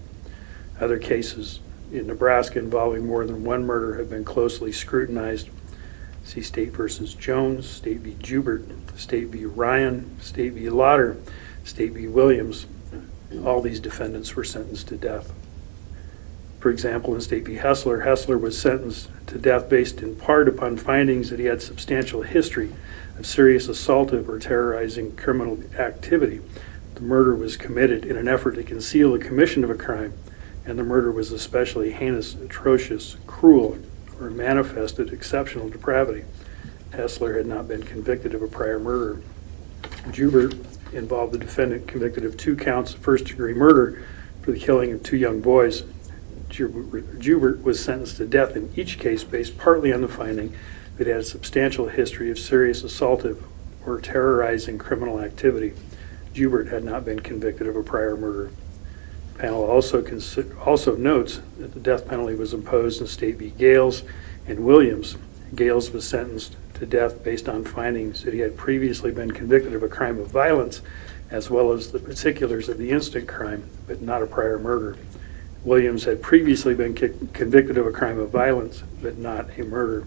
Other cases in Nebraska involving more than 1 murder have been closely scrutinized. See State v. Jones, State v. Jubert, State v. Ryan, State v. Lauder, State v. Williams. All these defendants were sentenced to death. For example, in State v. Hessler, Hessler was sentenced to death based in part upon findings that he had substantial history of serious assaultive or terrorizing criminal activity. The murder was committed in an effort to conceal the commission of a crime, and the murder was especially heinous, atrocious, cruel, or manifested exceptional depravity. Hessler had not been convicted of a prior murder. Jubert involved the defendant convicted of 2 counts of first-degree murder for the killing of 2 young boys. Jubert was sentenced to death in each case based partly on the finding that he had a substantial history of serious assaultive or terrorizing criminal activity. Jubert had not been convicted of a prior murder. The panel also notes that the death penalty was imposed in State v. Gales and Williams. Gales was sentenced to death based on findings that he had previously been convicted of a crime of violence, as well as the particulars of the instant crime, but not a prior murder. Williams had previously been convicted of a crime of violence, but not a murder.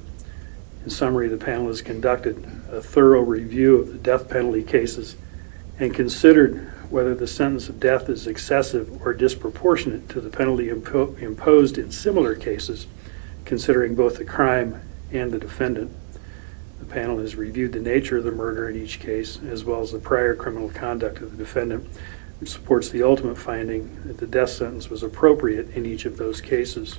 In summary, the panel has conducted a thorough review of the death penalty cases and considered whether the sentence of death is excessive or disproportionate to the penalty imposed in similar cases, considering both the crime and the defendant. The panel has reviewed the nature of the murder in each case, as well as the prior criminal conduct of the defendant, which supports the ultimate finding that the death sentence was appropriate in each of those cases.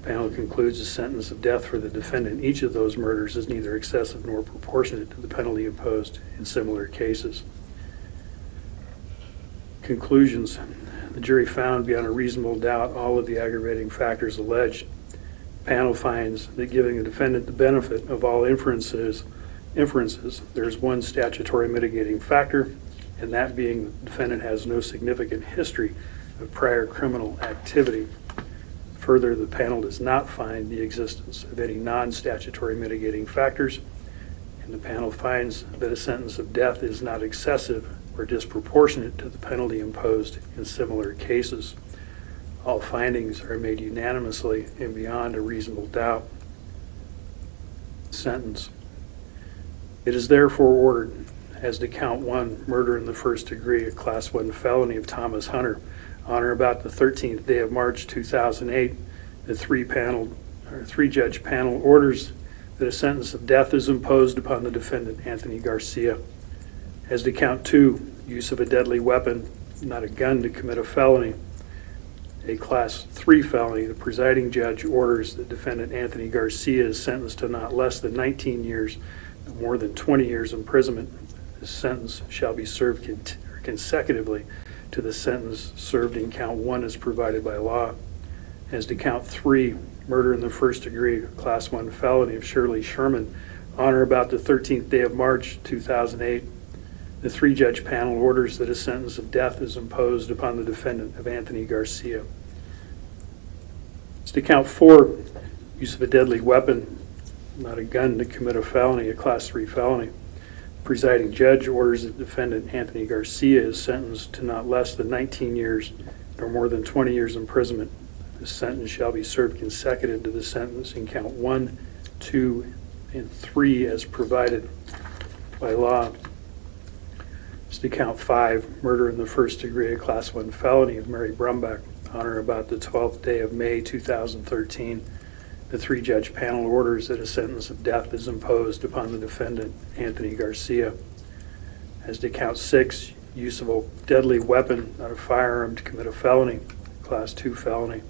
The panel concludes the sentence of death for the defendant in each of those murders is neither excessive nor proportionate to the penalty imposed in similar cases. Conclusions. The jury found beyond a reasonable doubt all of the aggravating factors alleged. The panel finds that giving the defendant the benefit of all inferences, there is one statutory mitigating factor, and that being the defendant has no significant history of prior criminal activity. Further, the panel does not find the existence of any non-statutory mitigating factors, and the panel finds that a sentence of death is not excessive or disproportionate to the penalty imposed in similar cases. All findings are made unanimously and beyond a reasonable doubt. Sentence. It is therefore ordered, as to count 1, murder in the first degree, a Class 1 felony of Thomas Hunter, on or about the 13th day of March 2008, the three-judge panel orders that a sentence of death is imposed upon the defendant, Anthony Garcia. As to count 2, use of a deadly weapon, not a gun, to commit a felony, a Class 3 felony, the presiding judge orders that defendant Anthony Garcia is sentenced to not less than 19 years, no more than 20 years imprisonment. This sentence shall be served consecutively to the sentence served in count 1 as provided by law. As to count 3, murder in the first degree, Class 1 felony of Shirley Sherman, on or about the 13th day of March 2008, the three-judge panel orders that a sentence of death is imposed upon the defendant of Anthony Garcia. As to count 4, use of a deadly weapon, not a gun, to commit a felony, a Class 3 felony. Presiding judge orders that defendant Anthony Garcia is sentenced to not less than 19 years nor more than 20 years imprisonment. This sentence shall be served consecutive to the sentence in count 1, 2, and 3 as provided by law. As to count 5, murder in the first degree, a Class 1 felony of Mary Brumbach, on or about the 12th day of May 2013. The three-judge panel orders that a sentence of death is imposed upon the defendant, Anthony Garcia. As to count 6, use of a deadly weapon, not a firearm, to commit a felony, Class 2 felony.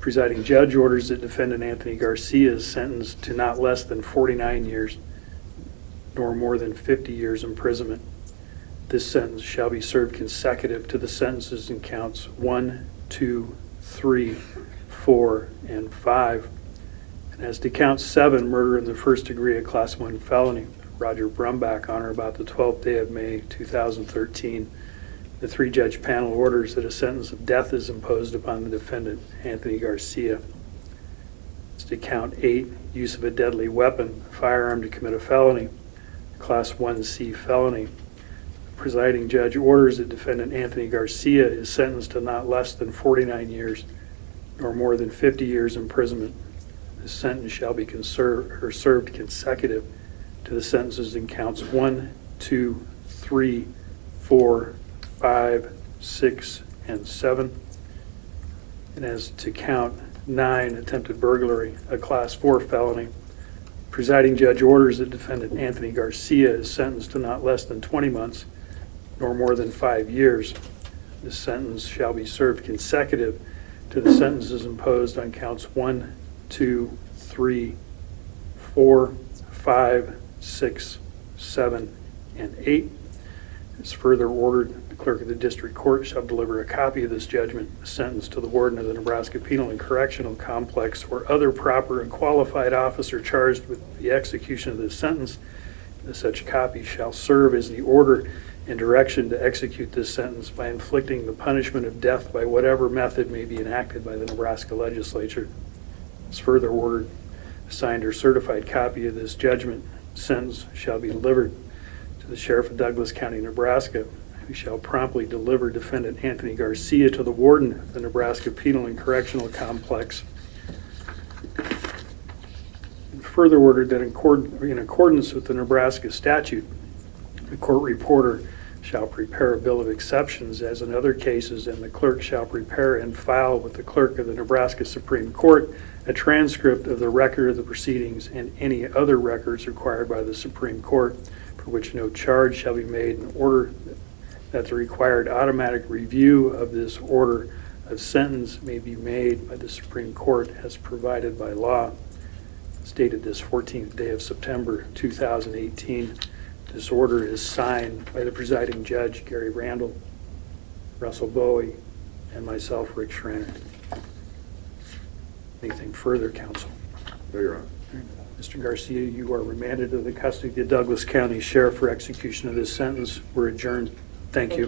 Presiding judge orders that defendant Anthony Garcia is sentenced to not less than 49 years, nor more than 50 years imprisonment. This sentence shall be served consecutive to the sentences in counts 1, 2, 3, 4, and 5. And as to count 7, murder in the first degree, a Class 1 felony, Roger Brumbach, on or about the 12th day of May 2013, the three-judge panel orders that a sentence of death is imposed upon the defendant, Anthony Garcia. As to count 8, use of a deadly weapon, a firearm, to commit a felony, Class 1C felony. The presiding judge orders that defendant Anthony Garcia is sentenced to not less than 49 years, nor more than 50 years imprisonment. This sentence shall be served consecutive to the sentences in counts 1, 2, 3, 4, 5, 6, and 7. And as to count 9, attempted burglary, a Class 4 felony, presiding judge orders that defendant Anthony Garcia is sentenced to not less than 20 months, nor more than 5 years. This sentence shall be served consecutive to the sentences imposed on counts 1, 2, 3, 4, 5, 6, 7, and 8. It's further ordered the clerk of the district court shall deliver a copy of this judgment, a sentence to the warden of the Nebraska Penal and Correctional Complex or other proper and qualified officer charged with the execution of this sentence. Such copy shall serve as the order and direction to execute this sentence by inflicting the punishment of death by whatever method may be enacted by the Nebraska legislature. It's further ordered a signed or certified copy of this judgment sentence shall be delivered to the Sheriff of Douglas County, Nebraska, who shall promptly deliver defendant Anthony Garcia to the warden of the Nebraska Penal and Correctional Complex. And further ordered that in accordance with the Nebraska statute, the court reporter shall prepare a bill of exceptions as in other cases, and the clerk shall prepare and file with the clerk of the Nebraska Supreme Court a transcript of the record of the proceedings and any other records required by the Supreme Court, for which no charge shall be made, in order that the required automatic review of this order of sentence may be made by the Supreme Court as provided by law. Stated this 14th day of September 2018. This order is signed by the presiding judge, Gary Randall, Russell Bowie, and myself, Rick Schreiner. Anything further, counsel? No, Your Honor. Mr. Garcia, you are remanded to the custody of the Douglas County Sheriff for execution of this sentence. We're adjourned. Thank you.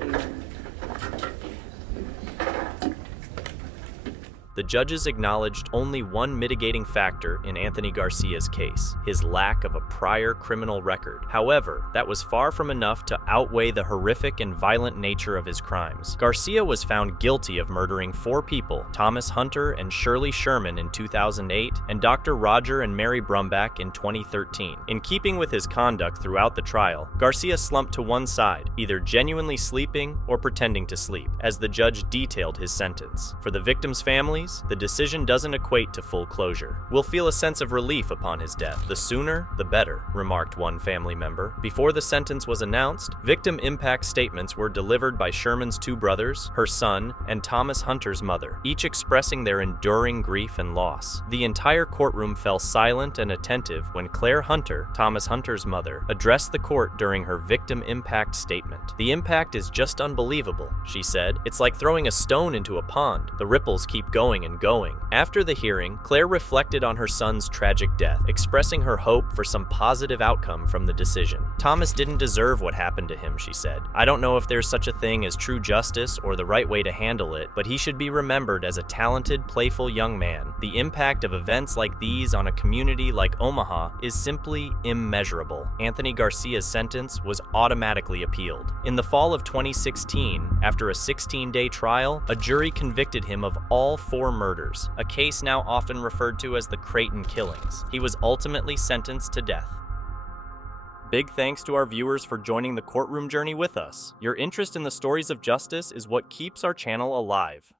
The judges acknowledged only one mitigating factor in Anthony Garcia's case, his lack of a prior criminal record. However, that was far from enough to outweigh the horrific and violent nature of his crimes. Garcia was found guilty of murdering 4 people, Thomas Hunter and Shirley Sherman in 2008, and Dr. Roger and Mary Brumbach in 2013. In keeping with his conduct throughout the trial, Garcia slumped to one side, either genuinely sleeping or pretending to sleep, as the judge detailed his sentence. For the victims' families, the decision doesn't equate to full closure. We'll feel a sense of relief upon his death. The sooner, the better, remarked one family member. Before the sentence was announced, victim impact statements were delivered by Sherman's 2 brothers, her son, and Thomas Hunter's mother, each expressing their enduring grief and loss. The entire courtroom fell silent and attentive when Claire Hunter, Thomas Hunter's mother, addressed the court during her victim impact statement. "The impact is just unbelievable," she said. "It's like throwing a stone into a pond. The ripples keep going and going." After the hearing, Claire reflected on her son's tragic death, expressing her hope for some positive outcome from the decision. "Thomas didn't deserve what happened to him," she said. "I don't know if there's such a thing as true justice or the right way to handle it, but he should be remembered as a talented, playful young man. The impact of events like these on a community like Omaha is simply immeasurable." Anthony Garcia's sentence was automatically appealed. In the fall of 2016, after a 16-day trial, a jury convicted him of all 4 murders, a case now often referred to as the Creighton killings. He was ultimately sentenced to death. Big thanks to our viewers for joining the courtroom journey with us. Your interest in the stories of justice is what keeps our channel alive.